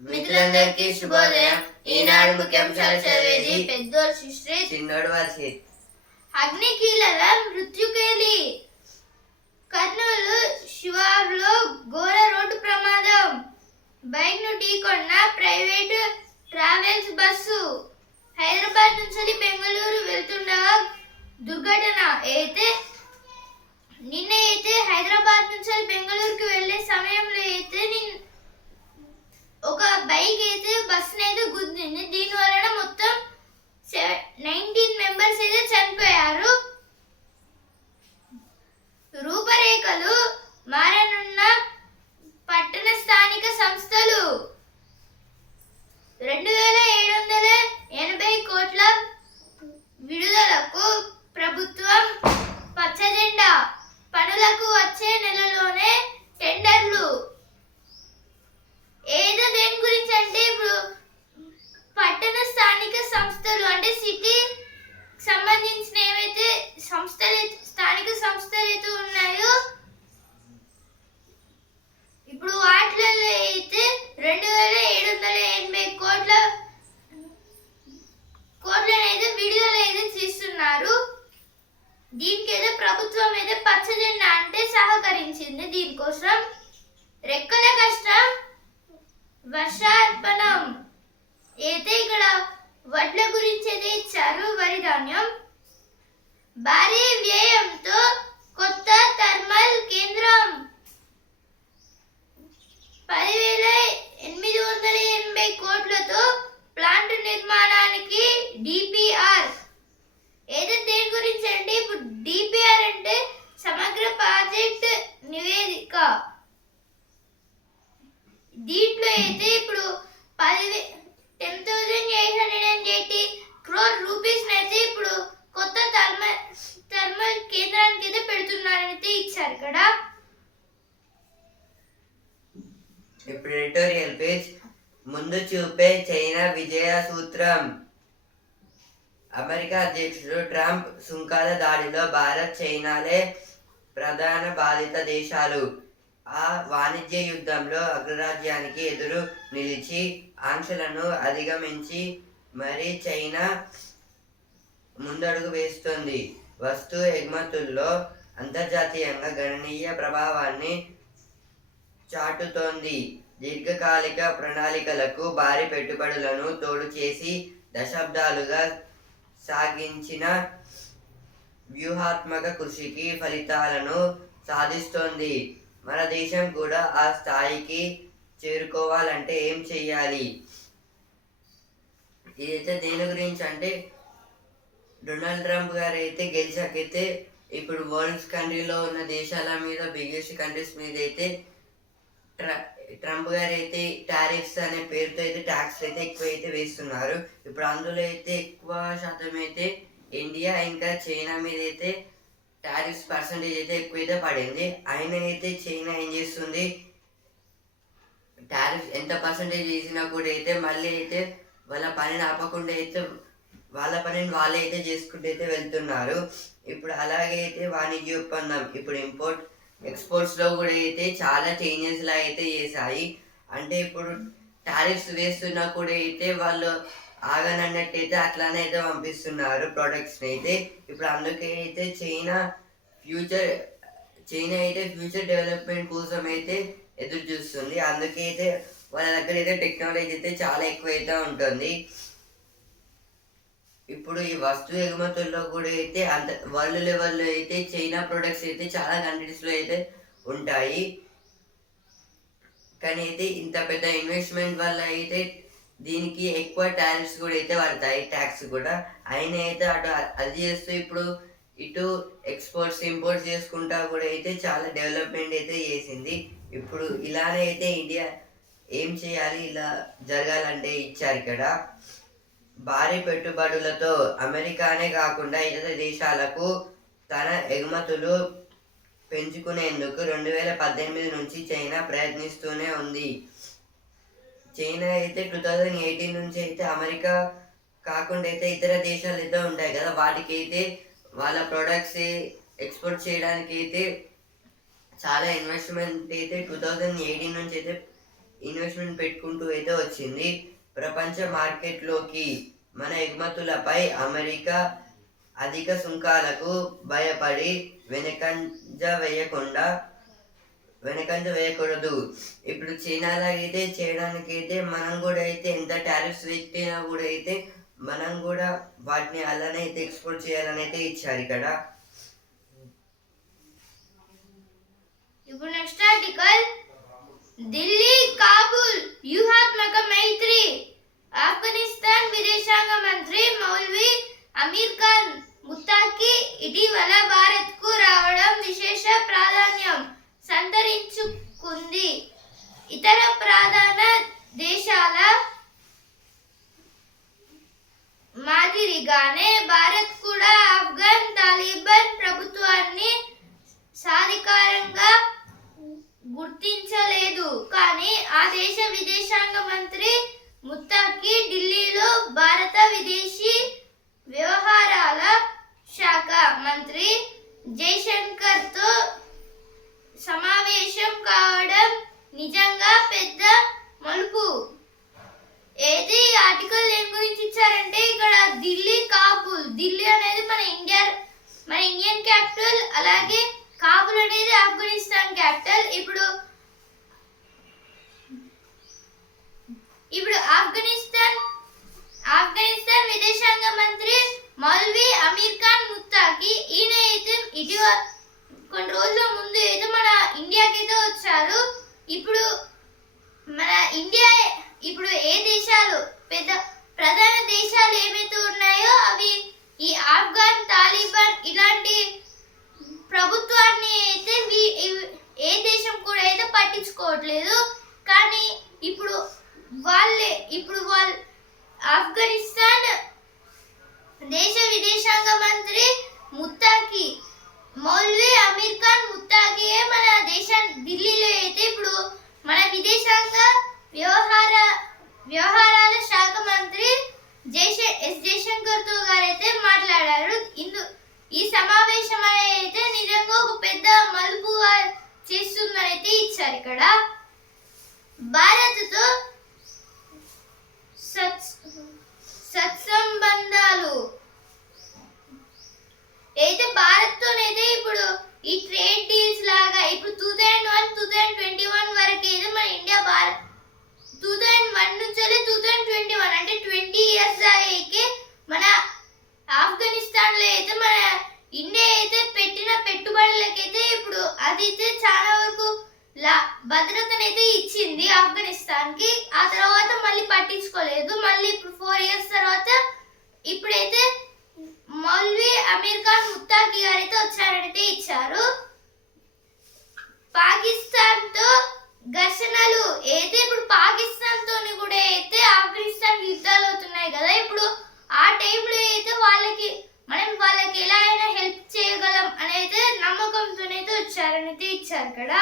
మిత్రులందరికీ శుభోదయం. ఈనాడు ముఖ్యాంశాలు చదివేది పెద్దోడు సుశ్రీ. చిన్నోడు వర్షిత్ అగ్నికీలల మృత్యుకేలి. కర్నూలు శివారులో ఘోర రోడ్డు ప్రమాదం. బైక్ను ఢీకొన్న ప్రైవేటు ట్రావెల్స్ బస్సు. హైదరాబాద్ నుంచి బెంగళూరు వెళ్తుండగా దుర్ఘటన. అయితే నిన్న అయితే హైదరాబాద్ నుంచి బెంగళూరుకి వెళ్ళే సమయంలో అయితే నిన్ ఒక బైక్ అయితే బస్సుని అయితే గుద్దింది. దీని వలన మొత్తం నైన్టీన్ మెంబర్స్ అయితే చనిపోయారు. రూపరేఖలు మారనున్న పట్టణ స్థానిక సంస్థలు. రెండు వేల ఏడు వందల ఎనభై కోట్ల విడుదలకు ప్రభుత్వం పచ్చజెండా పనులకు వచ్చే నెలలోనే టెండర్లు ఏదో దేని గురించి అంటే ఇప్పుడు పట్టణ స్థానిక సంస్థలు అంటే సిటీ సంబంధించిన ఏవైతే సంస్థలు అయితే- స్థానిక సంస్థలు అయితే ఉన్నాయో ఇప్పుడు వాటిలలో అయితే రెండు వేల ఏడు వందల ఎనభై కోట్ల కోట్లను అయితే విడుదల అయితే చేస్తున్నారు దీనికి అయితే ప్రభుత్వం అయితే పచ్చజెండా అంటే సహకరించింది దీనికోసం రెక్కల కష్టం వర్షార్పణం అయితే ఇక్కడ వడ్ల గురించి అయితే ఇచ్చారు వరి ధాన్యం భారీ వ్యయంతో కొత్త థర్మల్ కేంద్రం పదివేల ఎనిమిది వందల ఎనభై కోట్లతో ప్లాంట్ నిర్మాణానికి డిపిఆర్ ఏదో దేని గురించి అంటే ఇప్పుడు డిపిఆర్ అంటే సమగ్ర ప్రాజెక్ట్ నివేదిక దీంట్లో అయితే ఇప్పుడు పదివే ten thousand eight hundred and eighty crore rupees అయితే ఇప్పుడు కొత్త థర్మల్ థర్మల్ కేంద్రానికి అయితే పెడుతున్నారని అయితే ఇచ్చారు ఇక్కడ ఇప్పుడు ఎడిటోరియల్ పేజ్ ముందు చూపే చైనా విజయ సూత్రం అమెరికా అధ్యక్షుడు ట్రంప్ సుంకాల దాడిలో భారత్ చైనాలే ప్రధాన బాధిత దేశాలు. ఆ వాణిజ్య యుద్ధంలో అగ్రరాజ్యానికి ఎదురు నిలిచి ఆంక్షలను అధిగమించి మరి చైనా ముందడుగు వేస్తుంది. వస్తు ఎగుమతుల్లో అంతర్జాతీయంగా గణనీయ ప్రభావాన్ని చాటుతోంది. దీర్ఘకాలిక ప్రణాళికలకు భారీ పెట్టుబడులను తోడు చేసి దశాబ్దాలుగా సాగించిన వ్యూహాత్మక కృషికి ఫలితాలను సాధిస్తోంది. మన దేశం కూడా ఆ స్థాయికి చేరుకోవాలంటే ఏం చేయాలి ఇదైతే దేని గురించి అంటే డొనాల్డ్ ట్రంప్ గారు అయితే గెలిచాకైతే ఇప్పుడు వరల్డ్ కంట్రీలో ఉన్న దేశాల మీద బిగ్గెస్ట్ కంట్రీస్ మీద అయితే ట్ర- ట్రంప్ గారు అయితే టారిఫ్స్ అనే పేరుతో అయితే ట్యాక్స్ అయితే ఎక్కువ అయితే వేస్తున్నారు. ఇప్పుడు అందులో అయితే ఎక్కువ శాతం అయితే ఇండియా ఇంకా చైనా మీద అయితే టారిఫ్స్ పర్సంటేజ్ అయితే ఎక్కువ అయితే పడింది. అయినా అయితే చైనా ఏం చేస్తుంది? టారిఫ్ ఎంత పర్సంటేజ్ వేసినా కూడా అయితే మళ్ళీ అయితే వాళ్ళ పనిని ఆపకుండా అయితే వాళ్ళ పనిని వాళ్ళే అయితే చేసుకుంటూ అయితే వెళ్తున్నారు. ఇప్పుడు అలాగే అయితే వాణిజ్య ఒప్పందం ఇప్పుడు ఇంపోర్ట్ ఎక్స్పోర్ట్స్లో కూడా అయితే చాలా చేంజెస్ లా అయితే చేశాయి. అంటే ఇప్పుడు టారిఫ్స్ వేస్తున్నా కూడా అయితే వాళ్ళు ఆగనన్నట్టు అయితే అట్లానే అయితే పంపిస్తున్నారు ప్రొడక్ట్స్ని అయితే. ఇప్పుడు అందుకే అయితే చైనా ఫ్యూచర్ చైనా అయితే ఫ్యూచర్ డెవలప్మెంట్ కోసం అయితే ఎదురు చూస్తుంది. అందుకే అయితే వాళ్ళ దగ్గర అయితే టెక్నాలజీ అయితే చాలా ఎక్కువైతే ఉంటుంది. ఇప్పుడు ఈ వస్తు ఎగుమతుల్లో కూడా అయితే అంత వరల్డ్ లెవెల్లో అయితే చైనా ప్రొడక్ట్స్ అయితే చాలా కంట్రీస్లో అయితే ఉంటాయి. కానీ అయితే ఇంత పెద్ద ఇన్వెస్ట్మెంట్ వల్ల అయితే దీనికి ఎక్కువ టారిఫ్స్ కూడా అయితే పడతాయి ట్యాక్స్ కూడా. అయినా అయితే అటు అది చేస్తూ ఇప్పుడు ఇటు ఎక్స్పోర్ట్స్ ఇంపోర్ట్స్ చేసుకుంటా కూడా అయితే చాలా డెవలప్మెంట్ అయితే చేసింది. ఇప్పుడు ఇలానే అయితే ఇండియా ఏం చేయాలి? ఇలా జరగాలంటే ఇచ్చారు ఇక్కడ. భారీ పెట్టుబడులతో అమెరికానే కాకుండా ఇతర దేశాలకు తన ఎగుమతులు పెంచుకునేందుకు రెండు వేల పద్దెనిమిది నుంచి చైనా ప్రయత్నిస్తూనే ఉంది. చైనా అయితే టూ థౌజండ్ ఎయిటీన్ నుంచి అయితే అమెరికా కాకుండా అయితే ఇతర దేశాలు అయితే ఉంటాయి కదా. వాటికి అయితే వాళ్ళ ప్రొడక్ట్స్ ఎక్స్పోర్ట్ చేయడానికి అయితే చాలా ఇన్వెస్ట్మెంట్ అయితే టూ థౌజండ్ ఎయిటీన్ నుంచి అయితే ఇన్వెస్ట్మెంట్ పెట్టుకుంటూ అయితే వచ్చింది. ప్రపంచ మార్కెట్లోకి మన ఎగుమతులపై అమెరికా అధిక సుంకాలకు భయపడి వెనకంజ వేయకుండా వెనకంజ వేయకూడదు. ఇప్పుడు చైనాలో అయితే చేయడానికి అయితే మనం కూడా అయితే ఎంత టారిఫ్స్ పెట్టినా కూడా అయితే మనం కూడా వాటిని అలానే అయితే ఎక్స్పోర్ట్ చేయాలని అయితే ఇచ్చారు ఇక్కడ. ఇప్పుడు నెక్స్ట్ ఆర్టికల్ ఢిల్లీ కాబూల్ వ్యూహాత్మక మైత్రి. ఆఫ్ఘనిస్తాన్ విదేశాంగ మంత్రి మౌల్వి అమీర్ ఖాన్. ముత్తాకి ఇటీవల భారత్కు రావడం విశేష ప్రాధాన్యం. సంతరించుకుంది. ఇతర ప్రధాన దేశాల మాదిరిగానే భారత్ కూడా ఆఫ్ఘన్ తాలిబాన్ ప్రభుత్వాన్ని సాధికారంగా గుర్తించలేదు. కానీ ఆ దేశ విదేశాంగ మంత్రి ముత్తాకి ఢిల్లీలో భారత విదేశీ వ్యవహారాల శాఖ మంత్రి జైశంకర్తో సమావేశం కావడం నిజంగా పెద్ద మలుపు. ఏది ఆర్టికల్ ఏం గురించి ఇచ్చారంటే ఇక్కడ ఢిల్లీ కాబుల్. ఢిల్లీ అనేది మన ఇండియా మన ఇండియన్ క్యాపిటల్ అలాగే కాబుల్ అనేది ఆఫ్ఘనిస్తాన్ క్యాపిటల్. ఇప్పుడు ఇప్పుడు ఆఫ్ఘనిస్తాన్ ఆఫ్ఘనిస్తాన్ విదేశాంగ మంత్రి మౌల్వీ అమీర్ ఖాన్ ముత్తాకి ఈయన అయితే ఇటీవల కొన్ని రోజుల ముందు ఏదో మన ఇండియాకి అయితే వచ్చారు. ఇప్పుడు మన ఇండియా ఇప్పుడు ఏ దేశాలు పెద్ద ప్రధాన దేశాలు ఏమైతే ఉన్నాయో అవి ఈ ఆఫ్ఘన్ తాలిబాన్ ఇలాంటి ప్రభుత్వాన్ని అయితే ఏ దేశం కూడా అయితే పట్టించుకోవట్లేదు. కానీ ఇప్పుడు వాళ్ళే ఇప్పుడు వాళ్ళ ఆఫ్ఘనిస్తాన్ దేశ విదేశాంగ మంత్రి ముత్తాకి మౌల్వీ అమీర్ ఖాన్ ముత్తాగియే మన దేశ ఢిల్లీలో అయితే ఇప్పుడు మన విదేశాంగ వ్యవహార వ్యవహారాల శాఖ మంత్రి జైశ ఎస్ జయశంకర్తో గారైతే మాట్లాడారు. ఇందు ఈ సమావేశం అనేది అయితే నిజంగా ఒక పెద్ద మలుపుగా చేస్తుందని అయితే ఇచ్చారు ఇక్కడ. భారత్తో సత్ సత్సంబంధాలు అయితే భారత్తోనైతే ఇప్పుడు ఈ ట్రేడ్ డీల్స్ లాగా ఇప్పుడు two thousand one two thousand twenty one వరకు అయితే మన India Bharat two thousand one నుంచి టూ థౌజండ్ ట్వంటీ వన్ అంటే ట్వంటీ ఇయర్స్ దాకా మన ఆఫ్ఘనిస్తాన్లో అయితే మన ఇండియా అయితే పెట్టిన పెట్టుబడులకైతే ఇప్పుడు అది అయితే చాలా వరకు లా భద్రతనైతే ఇచ్చింది ఆఫ్ఘనిస్తాన్కి. ఆ తర్వాత మళ్ళీ పట్టించుకోలేదు. మళ్ళీ ఇప్పుడు ఫోర్ ఇయర్స్ తర్వాత ఇప్పుడైతే మౌల్వీ అమీర్ ఖాన్ ముత్తాకి గారైతే వచ్చారైతే ఇచ్చారు. పాకిస్తాన్తో ఘర్షణలు అయితే ఇప్పుడు పాకిస్తాన్ తోని కూడా అయితే ఆఫ్ఘనిస్తాన్ యుద్ధాలు అవుతున్నాయి కదా. ఇప్పుడు ఆ టైంలో అయితే వాళ్ళకి మనం వాళ్ళకి ఎలా అయినా హెల్ప్ చేయగలం అనేది నమ్మకంతోనైతే వచ్చారనైతే ఇచ్చారు కదా.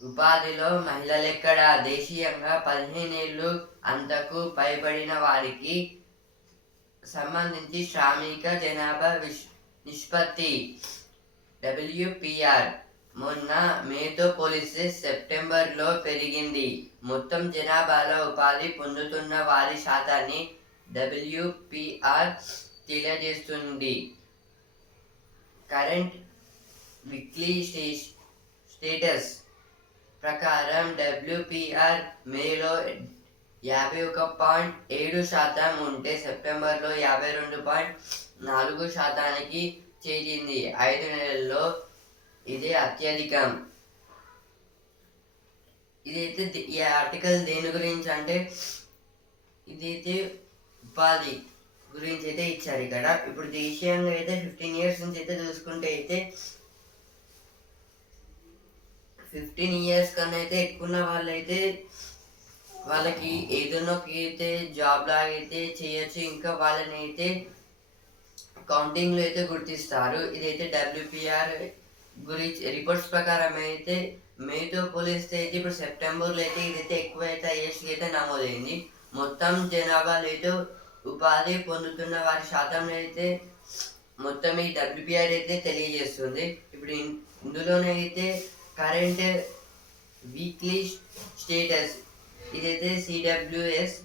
ఉపాధిలో మహిళలెక్కడ దేశీయంగా పదిహేనేళ్ళు అంతకు పైబడిన వారికి సంబంధించి శ్రామిక జనాభా విష్ నిష్పత్తి. డబ్ల్యూపిఆర్. మొన్న మేతో పోలిస్తే సెప్టెంబర్లో పెరిగింది. మొత్తం జనాభాలో ఉపాధి పొందుతున్న వారి శాతాన్ని డబ్ల్యూపిఆర్ తెలియజేస్తుంది. కరెంట్ వీక్లీ స్టే స్టేటస్ ప్రకారం డబ్ల్యూపిఆర్ మేలో యాభై ఒక పాయింట్ ఏడు శాతం ఉంటే సెప్టెంబర్లో యాభై రెండు పాయింట్ నాలుగు శాతానికి చేరింది. ఐదు నెలల్లో ఇదే అత్యధికం. ఇదైతే ఈ ఆర్టికల్ దేని గురించి అంటే ఇదైతే ఉపాధి గురించి అయితే ఇచ్చారు ఇక్కడ. ఇప్పుడు దేశీయంగా అయితే ఫిఫ్టీన్ ఇయర్స్ నుంచి అయితే చూసుకుంటే అయితే ఫిఫ్టీన్ ఇయర్స్ కన్నా అయితే ఎక్కువ ఉన్న వాళ్ళైతే వాళ్ళకి ఏదైనా ఒక అయితే జాబ్ లాగా అయితే చేయొచ్చు ఇంకా వాళ్ళని అయితే కౌంటింగ్లో అయితే గుర్తిస్తారు. ఇదైతే డబ్ల్యూపిఆర్ గురించి రిపోర్ట్స్ ప్రకారం అయితే మేతో పోలిస్తే అయితే ఇప్పుడు సెప్టెంబర్లో అయితే ఇదైతే ఎక్కువ అయితే ఐఎస్కి అయితే నమోదైంది. మొత్తం జనాభాలో అయితే ఉపాధి పొందుతున్న వారి శాతం అయితే మొత్తం ఈ డబ్ల్యూపిఆర్ అయితే తెలియజేస్తుంది. ఇప్పుడు ఇందులోనైతే ఇందులోనే అయితే కరెంట్ వీక్లీ స్టేటస్ ఇదైతే సిడబ్ల్యూఎస్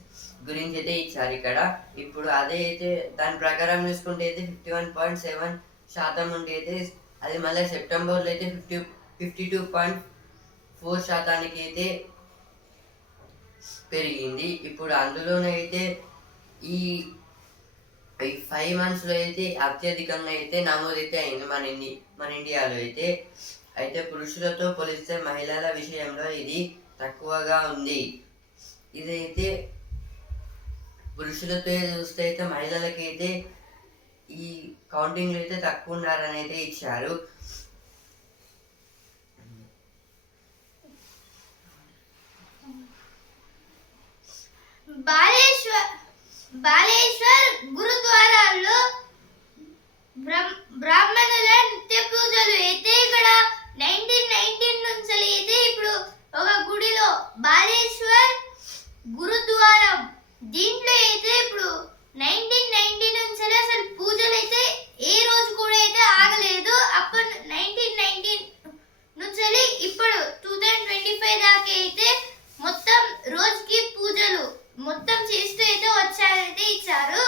గురించి అయితే ఇచ్చారు ఇక్కడ. ఇప్పుడు అదే అయితే దాని ప్రకారం చూసుకుంటే అయితే ఫిఫ్టీ వన్ పాయింట్ సెవెన్ శాతం ఉంటే అయితే అది మళ్ళీ సెప్టెంబర్లో అయితే fifty fifty two point four శాతానికి అయితే పెరిగింది. ఇప్పుడు అందులోనైతే ఈ ఈ ఫైవ్ మంత్స్లో అయితే అత్యధికంగా అయితే నమోదైతే అయింది మన ఇండి మన ఇండియాలో అయితే. అయితే పురుషులతో పోలిస్తే మహిళల విషయంలో ఇది తక్కువగా ఉంది. ఇదైతే పురుషులతో చూస్తే అయితే మహిళలకి అయితే ఈ కౌంటింగ్లో అయితే తక్కువ ఉన్నారని అయితే ఇచ్చారు. బాలేశ్వర్ బాలేశ్వర్ గురుద్వారాల్లో బ్రాహ్మణుల నిత్య పూజలు అయితే ఇక్కడ నైన్టీన్ నైన్టీన్ నుంచి అయితే ఇప్పుడు ఒక గుడిలో బాలేశ్వర్ దీంట్లో అయితే ఇప్పుడు నైన్టీన్ నైన్టీన్ నుంచి అసలు పూజలు అయితే ఏ రోజు కూడా అయితే ఆగలేదు. అప్పుడు నైన్టీన్ నైన్టీన్ నుంచి ఇప్పుడు టూ థౌజండ్ ట్వంటీ ఫైవ్ దాకా అయితే మొత్తం రోజుకి పూజలు మొత్తం చేస్తూ అయితే వచ్చారైతే ఇచ్చారు.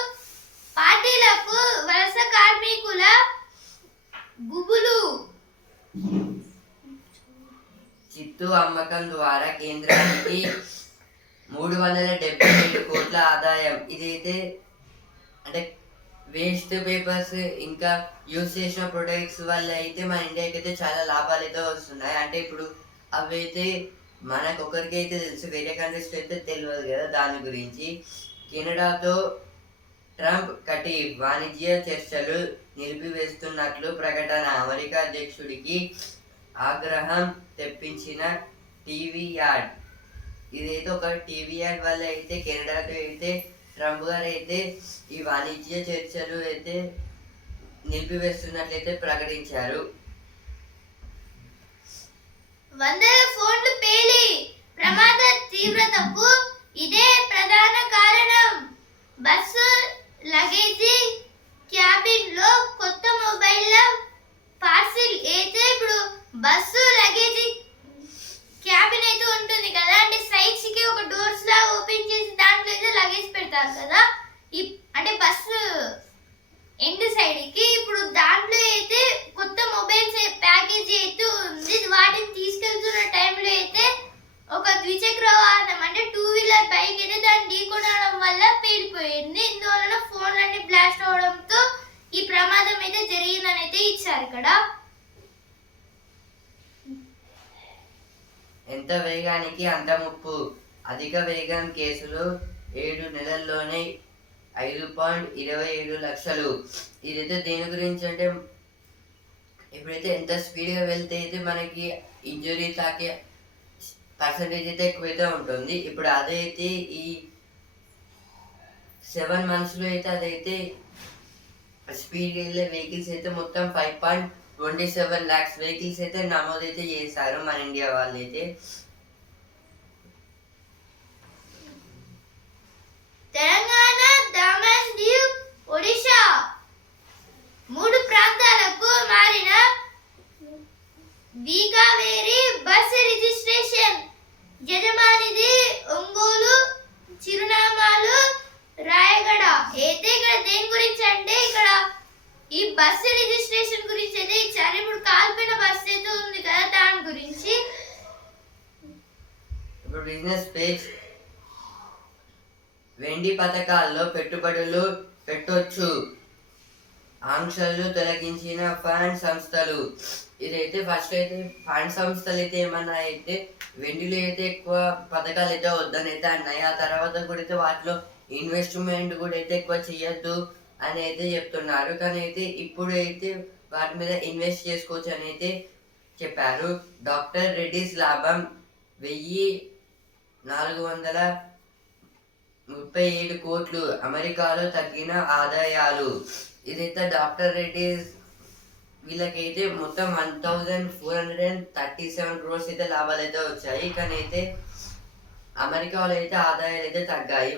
పార్టీలకు వలస కార్మికుల గుబులు. చిత్తు అమ్మకం ద్వారా కేంద్రానికి మూడు వందల డెబ్బై రెండు కోట్ల ఆదాయం. ఇదైతే అంటే వేస్ట్ పేపర్స్ ఇంకా యూజ్ చేసిన ప్రొడక్ట్స్ వల్ల అయితే మన ఇండియాకి అయితే చాలా లాభాలు అయితే వస్తున్నాయి. అంటే ఇప్పుడు అవి అయితే మనకు ఒకరికి అయితే తెలుసు వేరే కంట్రీస్లో అయితే తెలియదు కదా దాని గురించి. కెనడాతో ట్రంప్ కటి వాణిజ్య చర్చలు నిలిపివేస్తున్నట్లు ప్రకటన. అమెరికా అధ్యక్షుడికి ఆగ్రహం తెప్పించిన టీవీ యాడ్. ఇదైతే ఒక టీవీ యాడ్ వల్ల అయితే కెనడాకి అయితే ట్రంప్ గారు అయితే ఈ వాణిజ్య చర్చలు అయితే నిలిపివేస్తున్నట్లయితే ప్రకటించారు. వందల ఫోన్లు పేలి ప్రమాద తీవ్రతకు ఇదే ప్రధాన కారణం. బస్సు లగేజీ క్యాబిన్లో కొత్త మొబైల్ పార్సిల్ అయితే ఇప్పుడు బస్సు లగేజీ అయితే ఉంటుంది కదా. అంటే సైడ్స్కి ఒక డోర్స్ లా ఓపెన్ చేసి దాంట్లో అయితే లగేజ్ పెడతారు కదా. ఈ అంటే బస్సు ఎండ్ సైడ్కి ఇప్పుడు దాంట్లో అయితే కొత్త మొబైల్స్ ప్యాకేజీ అయితే ఉంది. వాటిని తీసుకెళ్తున్న టైంలో అయితే ఒక ద్విచక్ర వాహనం అంటే టూ వీలర్ బైక్ అయితే దాన్ని ఢీకొనడం వల్ల పేలిపోయింది. ఇందువలన ఫోన్లన్నీ బ్లాస్ట్ అవడంతో ఈ ప్రమాదం అయితే జరిగిందని అయితే ఇచ్చారు ఇక్కడ. ఎంత వేగానికి అంత ముప్పు. అధిక వేగం కేసులు ఏడు నెలల్లోనే ఐదు పాయింట్ ఇరవై ఏడు లక్షలు. ఇదైతే దేని గురించి అంటే ఇప్పుడైతే ఎంత స్పీడ్గా వెళ్తే అయితే మనకి ఇంజురీ తాకే పర్సంటేజ్ అయితే ఎక్కువైతే ఉంటుంది. ఇప్పుడు అదైతే ఈ సెవెన్ మంత్స్లో అయితే అదైతే స్పీడ్ వెళ్ళే వెహికల్స్ అయితే మొత్తం five point twenty seven lakhs vehicles అయితే నమోదైతే చేశారు మన ఇండియా వాళ్ళు అయితే తెలంగాణ దమన్ దీవ్ ఒడిశా మూడు ప్రాంతాలకు మారిన వీకావేరి బస్ రిజిస్ట్రేషన్ యజమానిది ఒంగోలు చిరునామాలు రాయగడ. అయితే ఇక్కడ దేని గురించి అంటే ఇక్కడ ఈ బస్సు రిజిస్ట్రేషన్ గురించి అయితే ఇచ్చారు ఇప్పుడు కాల్పిన బస్ అయితే ఉంది కదా దాని గురించి. ఇప్పుడు బిజినెస్ పేజ్ వెండి పథకాల్లో పెట్టుబడులు పెట్టొచ్చు. ఆంక్షలు తొలగించిన ఫండ్ సంస్థలు. ఇదైతే ఫస్ట్ అయితే ఫండ్ సంస్థలు అయితే ఏమన్నా అయితే వెండిలో అయితే ఎక్కువ పథకాలు అయితే వద్దని అయితే అన్నాయి. ఆ తర్వాత కూడా అయితే వాటిలో ఇన్వెస్ట్మెంట్ కూడా అయితే ఎక్కువ చేయొద్దు అని అయితే చెప్తున్నారు. కానీ అయితే ఇప్పుడు అయితే వాటి మీద ఇన్వెస్ట్ చేసుకోవచ్చు అని అయితే చెప్పారు. డాక్టర్ రెడ్డిస్ లాభం వెయ్యి నాలుగు వందల ముప్పై ఏడు కోట్లు. అమెరికాలో తగ్గిన ఆదాయాలు. ఇదైతే డాక్టర్ రెడ్డిస్? వీళ్ళకైతే మొత్తం one thousand four hundred and thirty seven crores అయితే లాభాలు అయితే వచ్చాయి. కానీ అయితే అమెరికాలో అయితే ఆదాయాలు అయితే తగ్గాయి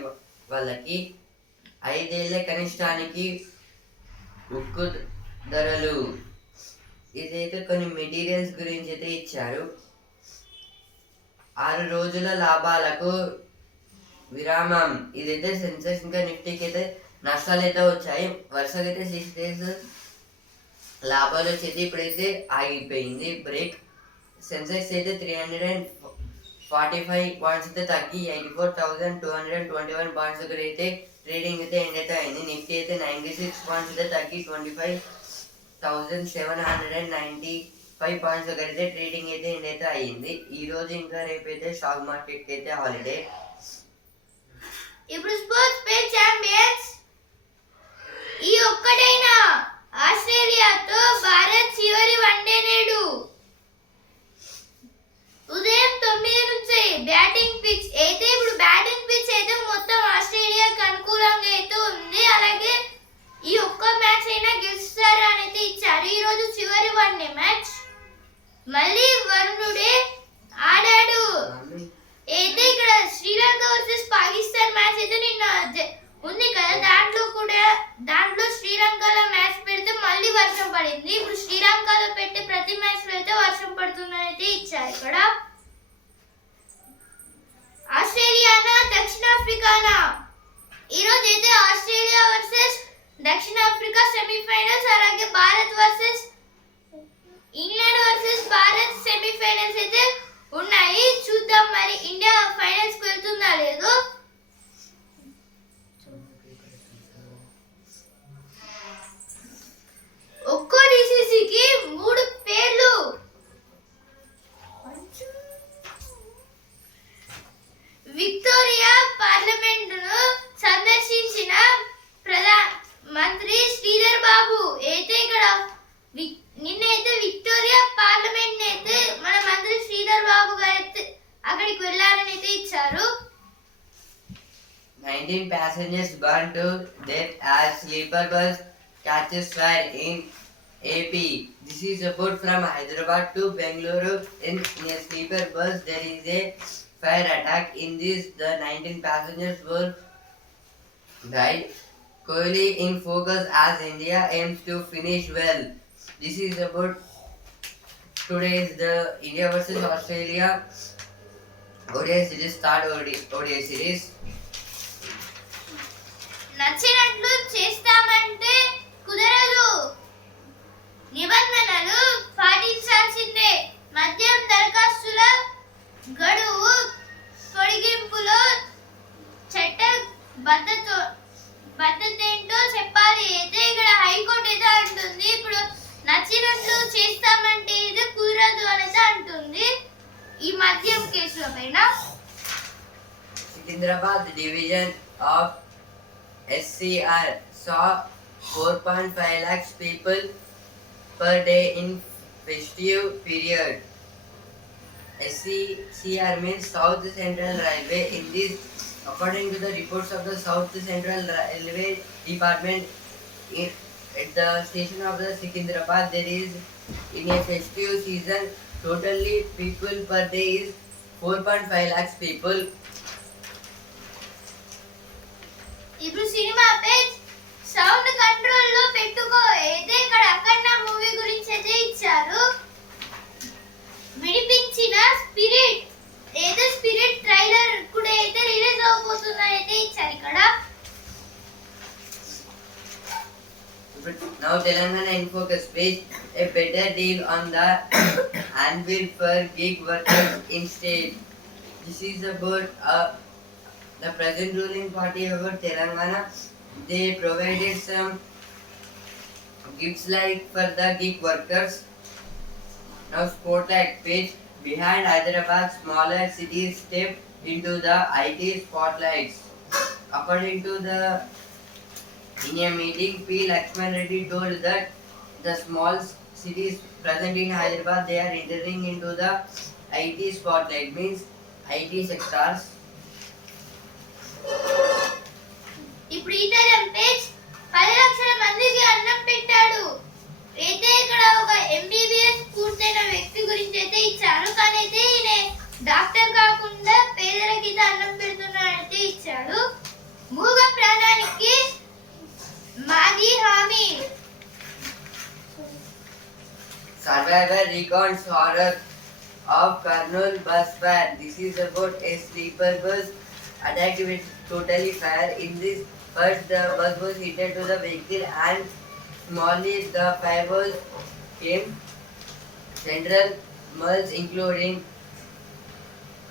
వాళ్ళకి. ఐదేళ్ళ కనిష్టానికి ఉక్కు ధరలు ఇదైతే కొన్ని మెటీరియల్స్ గురించి అయితే ఇచ్చారు. ఆరు రోజుల లాభాలకు విరామం. ఇదైతే సెన్సెక్స్ ఇంకా నిఫ్టీకి అయితే నష్టాలు అయితే వచ్చాయి. వరుసగా అయితే సిక్స్ డేస్ లాభాలు వచ్చేది ఇప్పుడైతే ఆగిపోయింది. బ్రేక్ సెన్సెక్స్ అయితే three hundred and forty five points అయితే తగ్గి eighty four thousand two hundred and twenty one points దగ్గర అయితే ట్రేడింగ్ అయితే ఎండ్ అయితే అయింది నిఫ్టీ అయితే నైంటీ సిక్స్ పాయింట్స్ అయితే తగ్గి twenty five thousand seven hundred and ninety five points దగ్గర అయితే ట్రేడింగ్ అయితే ఎండ్ అయితే అయ్యింది. ఈ రోజు ఇంకా రేపు అయితే స్టాక్ మార్కెట్ అయితే హాలిడే ఇప్పుడు స్పోర్ట్స్ పే ఛాంపియన్స్ ఈ ఒక్కడైనా ఆస్ట్రేలియాతో భారత్ చివరి వన్డే నేడు. ఉదయం తొమ్మిది నుంచి బ్యాటింగ్ పిచ్ అయితే ఇప్పుడు బ్యాటింగ్ పిచ్ అయితే మొత్తం ఆస్ట్రేలియాకి అనుకూలంగా అయితే ఉంది అలాగే ఈ ఒక్క మ్యాచ్ అయినా గెలుస్తారు అని అయితే ఇచ్చారు ఈ రోజు చివరి వన్డే మ్యాచ్ మళ్ళీ వరుణుడే ఆడాడు అయితే ఇక్కడ శ్రీలంక వర్సెస్ పాకిస్తాన్ మ్యాచ్ అయితే నిన్న జ- ఉంది కదా దాంట్లో కూడా దాంట్లో శ్రీలంకలో మ్యాచ్ పెడితే మళ్ళీ వర్షం పడింది ఇప్పుడు శ్రీలంకలో పెట్టే ప్రతి మ్యాచ్లో అయితే వర్షం పడుతుందని అయితే ఇచ్చారు ఇక్కడ ఆస్ట్రేలియానా దక్షిణాఫ్రికానా ఈరోజు అయితే ఆస్ట్రేలియా వర్సెస్ దక్షిణాఫ్రికా సెమీఫైనల్స్ అలాగే Bharat versus England versus Bharat semifinals అయితే ఉన్నాయి చూద్దాం మరి ఇండియా ఫైనల్స్కి వెళ్తుందా లేదో ఒక్కో డిసిసికి మూడు పేర్లు విక్టోరియా పార్లమెంటును సందర్శించిన ప్రధాన మంత్రి శ్రీధర్ బాబు అయితే ఇక్కడ విక్- నిన్నైతే విక్టోరియా పార్లమెంట్ అయితే మన మంత్రి శ్రీధర్ బాబు గారు అయితే అక్కడికి వెళ్ళారని అయితే ఇచ్చారు 19 passengers burned to death as sleeper bus catches fire in AP. This is about from Hyderabad to Bengaluru. In, in a sleeper bus, there is a fire attack. In this, the 19 passengers were died. Kohli in focus as India aims to finish well. This is about today is the India versus Australia ODI series, start ODI, ODI series. నచ్చినట్లు చేస్తామంటే కుదరదు నిబంధనలు పాటించాల్సిందే మద్యం దరఖాస్తుల గడువు పొడిగింపులో చట్ట బద్ధత బద్ధత ఏంటో చెప్పాలి అయితే ఇక్కడ హైకోర్టు ఏదో అంటుంది ఇప్పుడు నచ్చినట్లు చేస్తామంటే ఇది కుదరదు అనేది అంటుంది ఈ మద్యం కేసులో పైన సికింద్రాబాద్ డివిజన్ ఆఫ్ ఎస్సీఆర్ సా 4.5 lakhs people per day in festive period. SCCR means south central railway in this according to the reports of the South Central Railway Department, in, at the station of the Sikindrabad, there is in a festive season, totally people per day is 4.5 lakhs people. ఇప్పుడు cinema page sound కంట్రోల్లో పెట్టుకో అయితే ఇక్కడ అక్కడ movie గురించి అయితే ఇచ్చారు వినిపించిన స్పిరిట్ ఏదో స్పిరిట్ ట్రైలర్ కూడా అయితే రిలీజ్ అవబోతుందని అయితే ఇచ్చారు ఇక్కడ Now Telangana in focus page a better deal on the anvil for gig workers in state. This is about uh, the present ruling party about Telangana. They provided some gifts like for the gig workers. Now spotlight page behind Hyderabad smaller cities step into the IT spotlights. According to the in a meeting, P. Lakshman Reddy told that the small cities present in Hyderabad they are entering into the IT spotlight means IT sectors. ఇప్పుడు ఈ page పది లక్షల మందికి అన్నం పెట్టాడు అయితే ఇక్కడ ఒక ఎంబీబీఎస్ పూర్తయిన వ్యక్తి గురించి అయితే ఇచ్చారు కానీ అయితే ఈయన డాక్టర్ కాకుండా పేదలకి అయితే అన్నం పెడుతున్నాడైతే ఇచ్చాడు మూగ ప్రాణానికి మాది హామీ Survivor recounts horror of Karnool bus fare. This is about a sleeper bus attacked with totally fire. In this, first the bus was hit to the vehicle and smallly the fire was came. Central malls including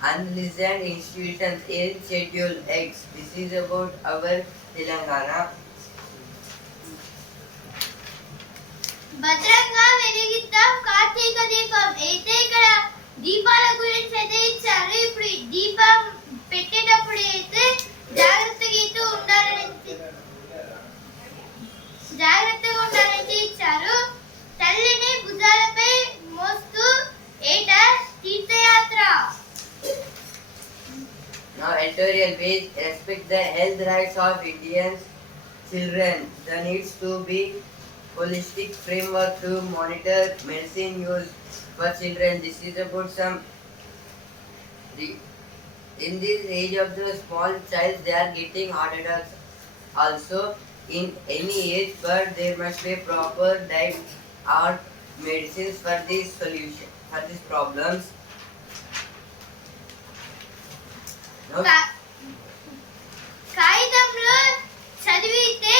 unlicensed institutions in Schedule X. This is about our Telangana. భద్రంగా వెలిగిద్దాం కార్తీక దీపం అయితే ఇక్కడ దీపాల గురించి అయితే ఇచ్చారు ఇప్పుడు ఈ దీపం పెట్టేటప్పుడు అయితే జాగ్రత్తగా అయితే ఉండాలని జాగ్రత్తగా ఉండాలని ఇచ్చారు తల్లిని భుజాలపై మోస్తూ ఏట తీర్థయాత్ర Now editorial page respect the health rights of Indian children. There needs to be holistic framework to monitor medicine use for children. This is about some the- in this age of the small child they are getting heart attacks also in any age but there must be proper diet or medicines for this solution for these problems. No? కాగితంలో చదివితే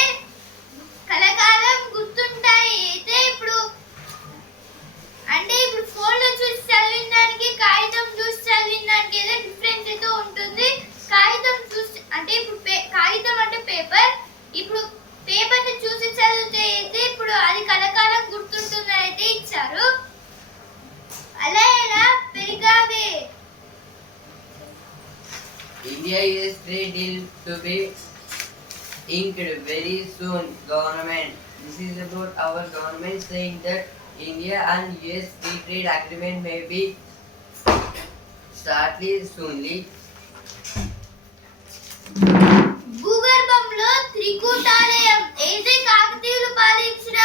కలకాలం గుర్తుంటాయి అయితే ఇప్పుడు అంటే ఇప్పుడు ఫోన్లో చూసి చదివిన దానికి కాగితం చూసి చదివిన దానికి ఏదో డిఫరెన్స్ అయితే ఉంటుంది కాగితం చూసి అంటే ఇప్పుడు పే- కాగితం అంటే పేపర్ ఇప్పుడు పేపర్ని చూసి చదివితే అయితే ఇప్పుడు అది కలకాలం గుర్తుంటుందని అయితే ఇచ్చారు అలా ఎలా పెరిగావే India is trade deal to be inked very soon. Government. This is about our government saying that India and US free trade agreement may be started soonly. భూగర్భంలో త్రికూటాలయం ఏదే కాకతీయులు పాలించిన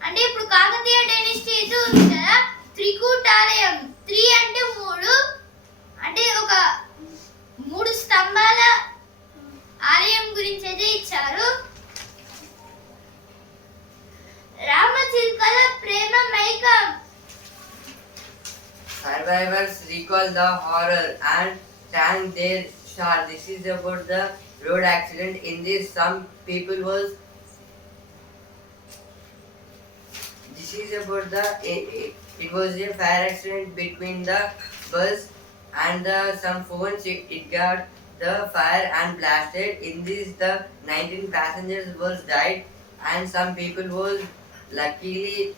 అంటే ఇప్పుడు కాకతీయ డైనెస్టీ ఏదో ఉంది కదా త్రికూటాలయం త్రీ అంటే మూడు అంటే ఒక మూడు స్తంభాల ఆలయం గురించి అయితే ఇచ్చారు రామచిల్కల ప్రేమ మైకం Survivors recall the horror and thank their star. This is about the road accident. In this, some people was. This is about the. It, it, it was a fire accident between the bus and the some phones. It, it got the fire and blasted. In this, the 19 passengers was died and some people was luckily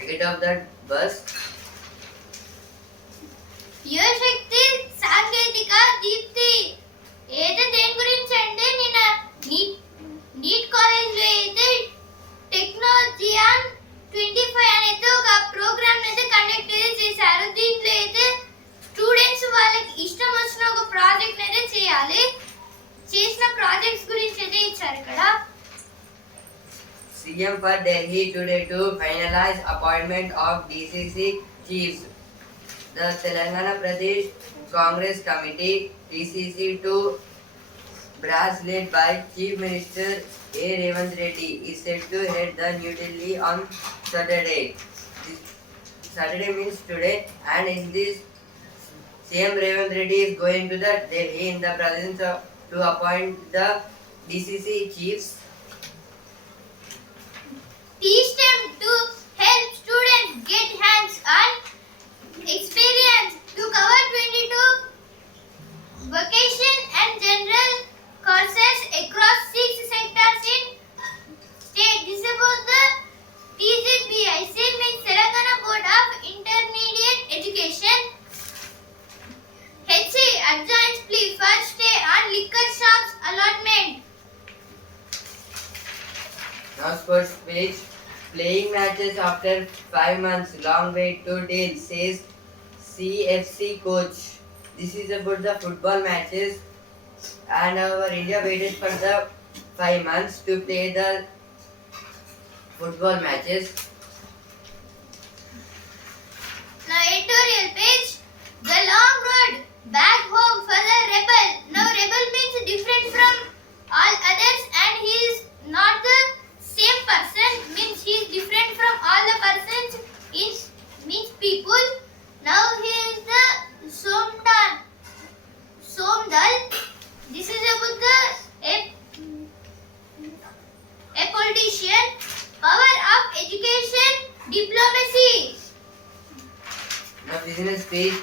get off that bus. యువశక్తి సాంకేతిక దీప్తి ఏదో దేని గురించి అంటే నేను neat neat కాలేజ్లో అయితే టెక్నాలజియాన్ twenty five అనేది ఒక ప్రోగ్రామ్ అయితే కండక్ట్ అయితే CM for Delhi today to finalize appointment of DCC chiefs. The Telangana Pradesh Congress Committee DCC to brass led by Chief Minister A. Revant Reddy is set to head the New Delhi on Saturday. Saturday means today and in this CM Revant Reddy is going to the Delhi in the presence of to appoint the DCC chiefs teach them to help students get hands-on experience. To cover 22 vocation and general courses across six sectors in state. This is about the TZBIC means Telangana Board of Intermediate Education. HC adjoins plea first stay on liquor shops allotment. Now sports page. Playing matches after five months. Long wait to deal, says CFC coach. This is about the football matches. And our India waited for the five months to play the football matches. Now editorial page, the long road back home for the rebel. Now rebel means different from all others and he is not the It means people. Now here is the Somdal. Somdal. This is about the a, a politician. Power of education, diplomacy. The business page.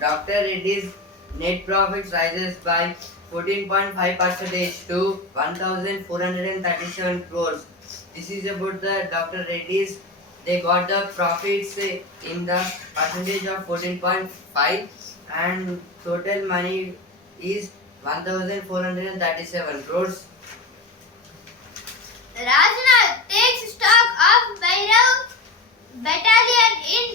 Doctor, it is net profits rises by 14.5 percentage to 1,437 crores. This is about the Dr. Reddy's they got the profits in the percentage of 14.5 and total money is 1437 crores. Rajna takes stock of Bhairav battalion in